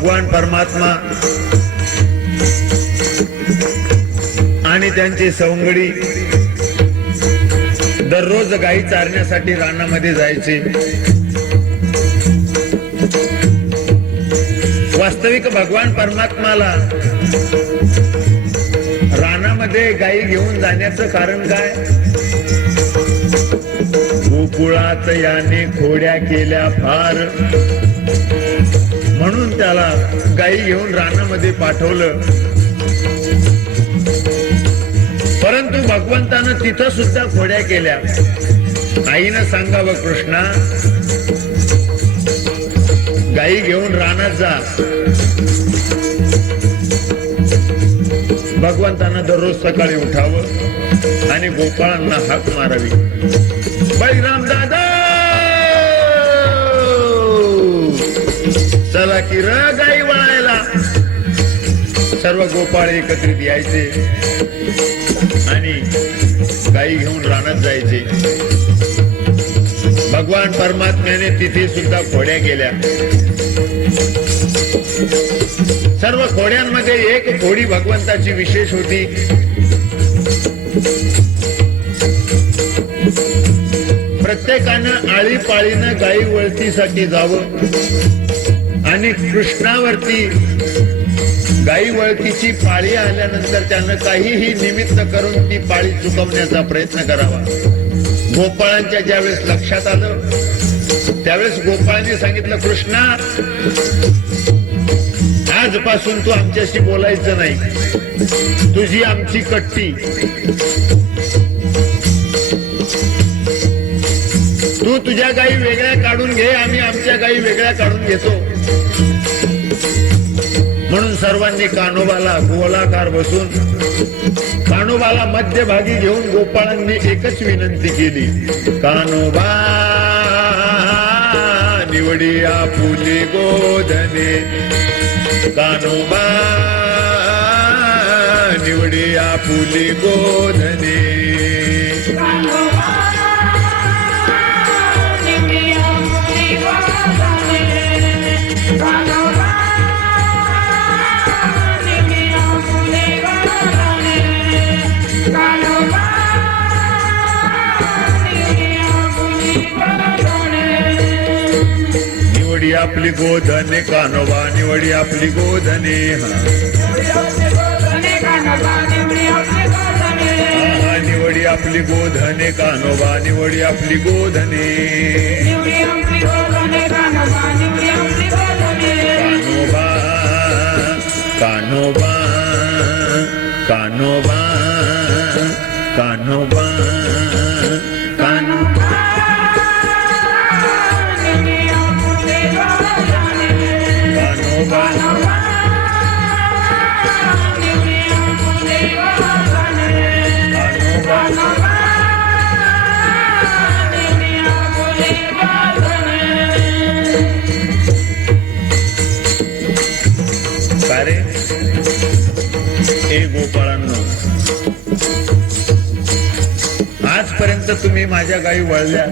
भगवान परमात्मा आणि त्यांची सवंगडी दररोज गाई चारण्यासाठी रानामध्ये जायचे. वास्तविक भगवान परमात्माला रानामध्ये गाई घेऊन जाण्याचं कारण काय? गोकुळात याने खोड्या केल्या फार. त्याला गाई घेऊन रानामध्ये पाठवलं. परंतु भगवंतानं तिथं सुद्धा खोड्या केल्या. आईनं सांगावं कृष्णा गाई घेऊन रानात जा. भगवंतानं दररोज सकाळी उठावं आणि गोपाळांना हाक मारावी. बळीराम दादा! चला की र गाई वळायला. सर्व गोपाळ एकत्रित यायचे. आणि गाई घेऊन रानात जायचे. भगवान परमात्म्याने तिथे सुद्धा खोड्या केल्या. सर्व खोड्यांमध्ये एक खोडी भगवंताची विशेष होती. प्रत्येकानं आळीपाळीनं गाई वळतीसाठी जावं. आणि कृष्णावरती गाई वळतीची पाळी आल्यानंतर त्यानं काहीही निमित्त करून ती पाळी चुकवण्याचा प्रयत्न करावा. गोपाळांच्या ज्यावेळेस लक्षात आलं त्यावेळेस गोपाळांनी सांगितलं कृष्णा आजपासून तू आमच्याशी बोलायचं नाही. तुझी आमची कट्टी. तू तुझ्या गाई वेगळ्या काढून घे आम्ही आमच्या गाई वेगळ्या काढून घेतो. म्हणून सर्वांनी कानोबाला गोलाकार बसून कानोबाला मध्यभागी घेऊन गोपाळांनी एकच विनंती केली. कानोबा निवडिया फुले गोधने. कानोबा निवडिया फुले गोधने. निवडी आपली गोधने. कानोबा निवडी आपली गोधने. निवडी आपली गोधने कानोबा निवडी आपली गोधने. कानोबा कानोबा कानोबा कानोबा. ए गोपाळांनो. आजपर्यंत तुम्ही माझ्या गायी वळल्या.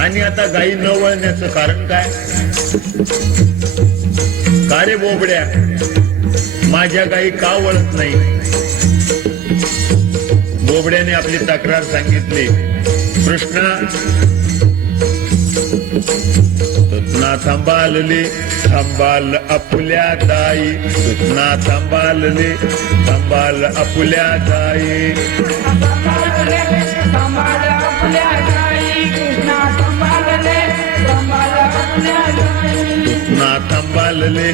आणि आता गायी न वळण्याचं कारण काय? का रे बोबड्या माझ्या गायी का वळत नाही? बोबड्याने आपली तक्रार सांगितली. कृष्णा तुतना थांबालले थांबाल आपल्या दाई. तुतना थांबालले थांबाल आपल्या दाई. तुतना थांबालले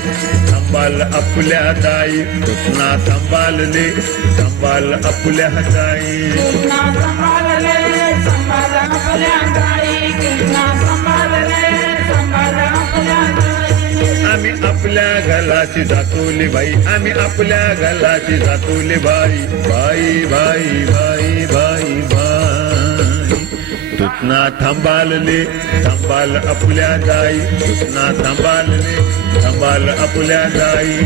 थांबाल आपल्या दाई. तुतना थांबालले थांबाल आपल्या दाई. आपल्या घराची जातोली बाई. आम्ही आपल्या घराची जातोली बाई. बाई बाई बाई बाई बाई. तुतना थांबालले थांबाल आपल्या गाई. तुतना थांबालले थांबाल आपल्या गाई.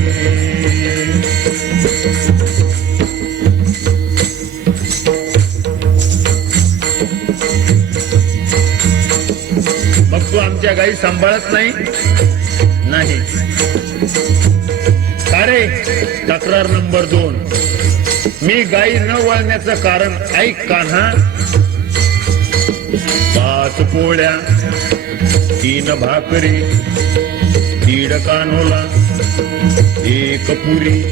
मग तू आमच्या गाई सांभाळत नाही? नाही. अरे तक्रार नंबर दोन. मी गाई न वळण्याचं कारण ऐक कान्हा पाच पोळ्या तीन भाकरी दीड कानोला एक पुरी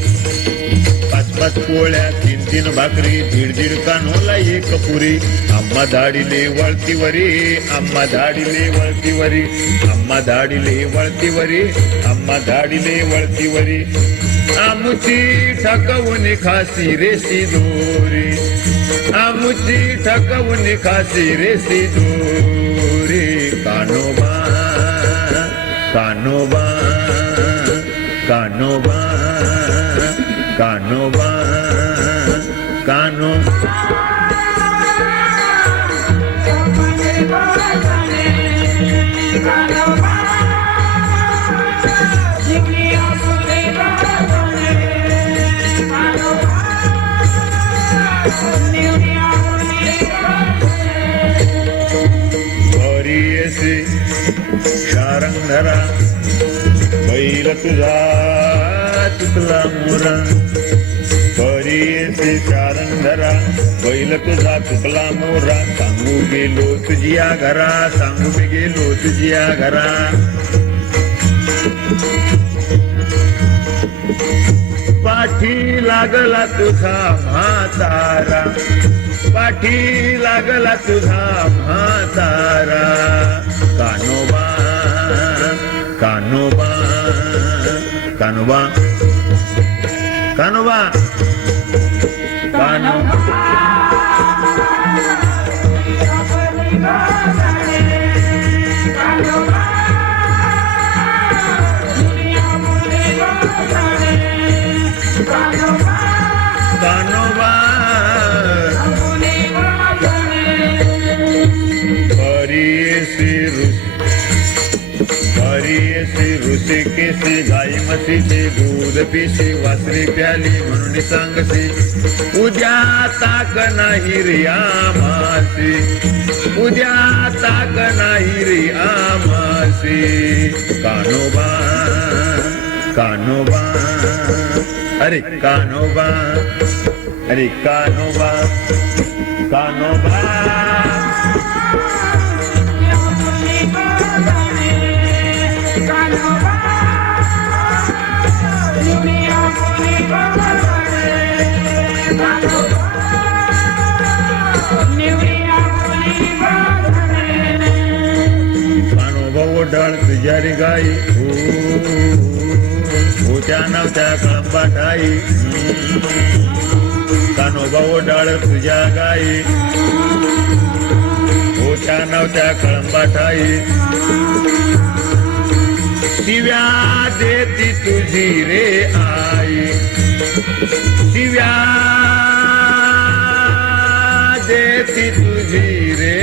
पाच पाच पोळ्या. तीन भाकरी दीड दीड कानोला एक पुरी. आम्हा धाडीले वळतीवरी आम्हा धाडीले वळतीवरी. आम्हा धाडीले वळतीवरी आम्हा धाडीले वळतीवरी. आमुची ठकवून खासी रेसी दोरी. आमुची ठकवून खासी रेसी दोरी. कानोबा कानोबा कानोबा कानोबा. धरा बैल तुझा तुला मोरा ते येसे शारंगधरा बैल तुझा चुकला मोरा सांगू गेलो तुझिया घरा सांगू मी गेलो तुझिया घरा. पाठी लागला तुझा म्हातारा पाठी लागला तुझा म्हातारा. कानोबा कानोबा कानोबा कानोबा. Bye know. हरियसी ऋषी केसी गाई ते दूध पिशी वासरी प्याली म्हणून सांगते उद्या ताक नाही रे आमासी उद्या ताक नाही रे आमासी कानोबा कानोबा. अरे कानोबा अरे कानोबा कानोबा. डळ तुझ्यारी गाई. होत्या नव्हत्या कळंबाटाई कानोबा ओढाळ तुझ्या गाई. होत्या नव्हत्या कळंबाटाई दिव्या देती तुझी रे आई. दिव्या देती तुझी रे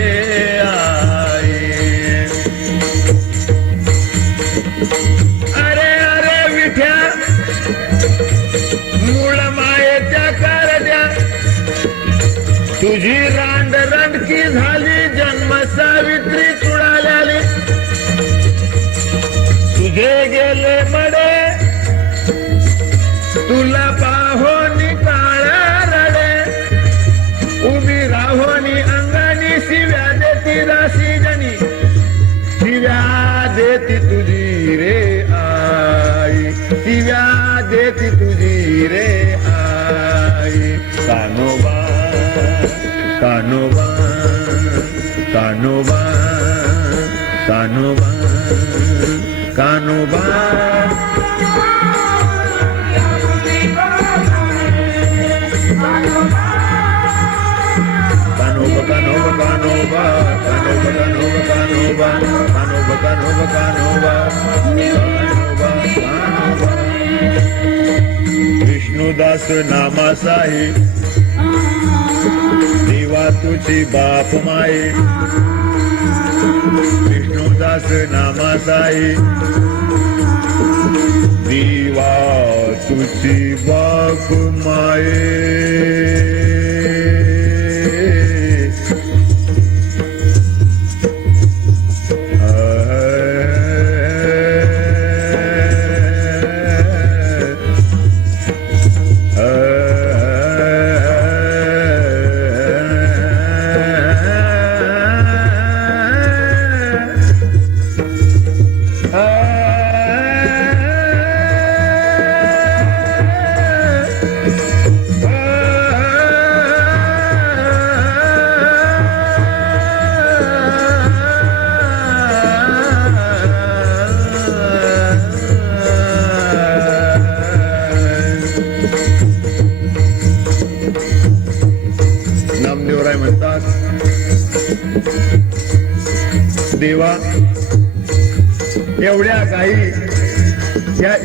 आई. देती तुझी रे आई शिव्या देती तुझी रे आई कानोबा कानोबा कानोबा कानोबा कानोबा कानोबा कानोबा कानोबा कानोबा विष्णुदास नामा देवा तुझी बाप माई. विष्णुदास नामा देवा तुझी बाप माई.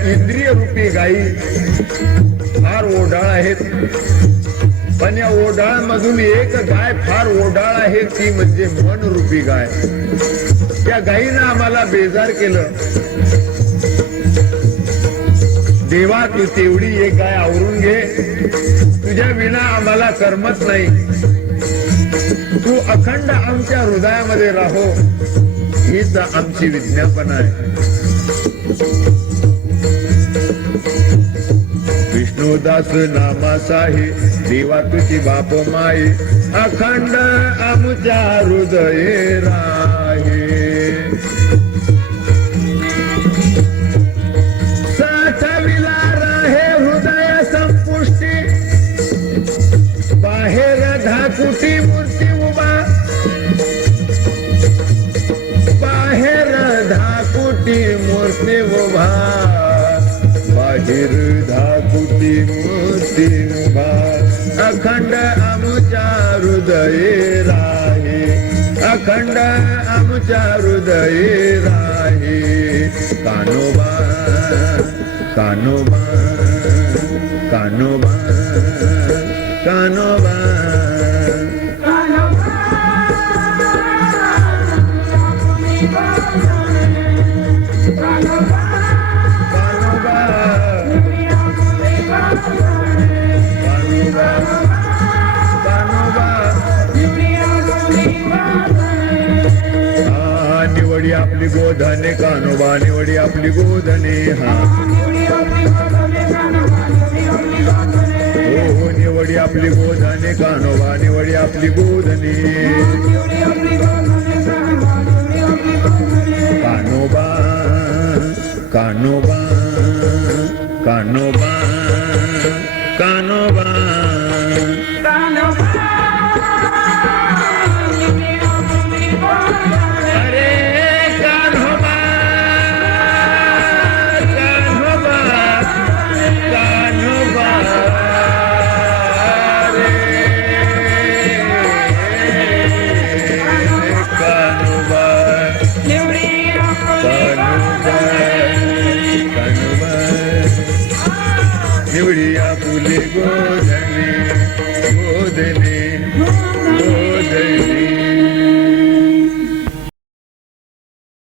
इंद्रिय रूपी गायी. फार ओढाळ आहेत. पण या ओढाळमधून एक गाय फार ओढाळ आहे ती म्हणजे मन रूपी गाय. त्या गायीनं आम्हाला बेजार केलं. देवा तू तेवढी एक गाय आवरून घे. तुझ्या विना आम्हाला करमत नाही. तू अखंड आमच्या हृदयामध्ये राहो. हीच आमची विज्ञापन आहे. देवदास नामासाही देवा तुझी बाप माई. अखंड आमच्या हृदये राहे अखंड आमच्या हृदय राहे. अखंड आमच्या हृदय राहे. कानोबा कानोबा कानोबा कानोबा. आपली कानोबा निवडी आपली गोधने हा. हो, हो निवडी आपली गोधने कानोबा निवडी आपली गोधने कानोबा कानोबा.